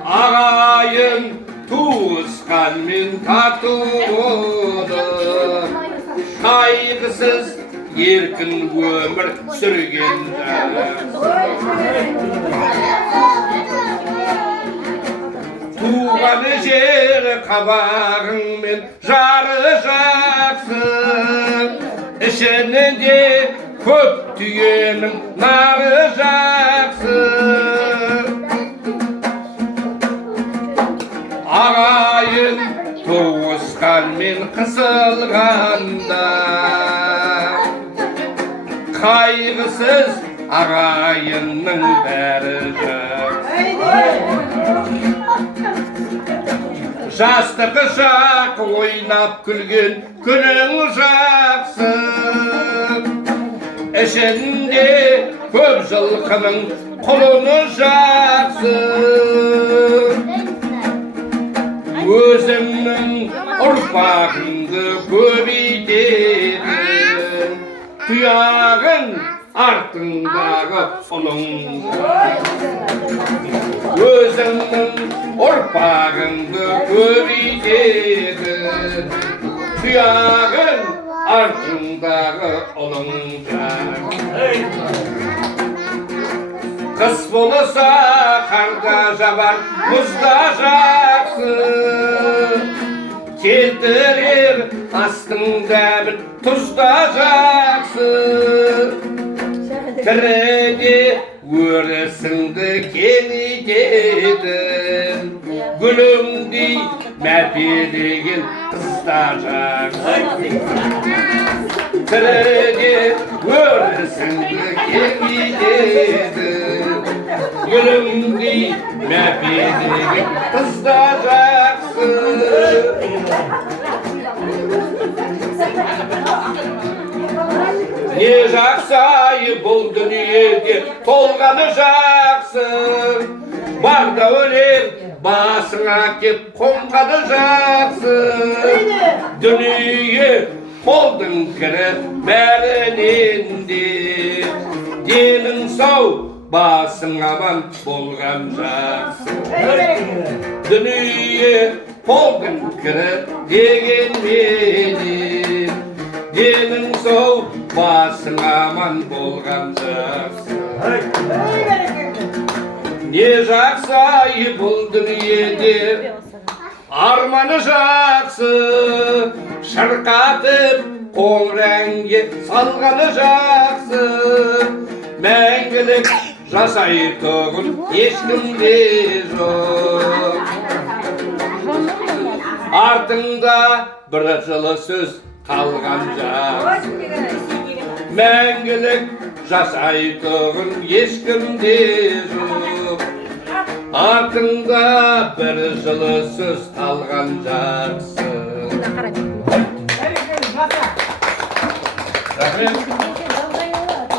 ағайын туысқанмен татулы, қайғысыз еркін өмір сүрген туған жер қабағыңмен жары жақсы, ішінде көп түйенің нары жақсы. Ағайын туысқанмен қысылғанда, қайғысыз ағайынның бәрі жақсы. Жастық шақ ойнап күлген күнің жақсы, ішінде көп жылқының құлыны жақсы. Өзімнің ұрпағыңды көбейтетін, тұяғың артыңдағы ұлың. Өзімнің ұрпағыңды көбейтетін, тұяғың артыңдағы ұлың. Қыс болса қарда жабар, мұзда жақсы, келтірер астың дәмін тұзда жақсы. Тіріде өрісіңді кеңейтетін, гүліңдей мәпелеген қызда жақсы. Тіріде өрісіңді кеңейтетін, гүліңдей мәпелеген қызда жақсы. Не жақсы бұл дүниеге толғаны жақсы, бағда өлең басыңа кеп қонғаны жақсы. Дүние қолдың кірі бәрінен де, денің сау басың аман болған жақсы. Дүние қолдың кірі дегенменен, денің сау басың аман болған жақсы. Не жақсы бұл дүниеде арманы жақсы, шырқатып қоңырәнге салғаны жақсы. Мәңгілік жасайтұғын ешкімде жоқ, артыңда бір жылы сөз қалған жақсы. Мәңгілік жасайтұғын ешкімде жоқ, артыңда бір жылы сөз қалған жақсы. Рахмет.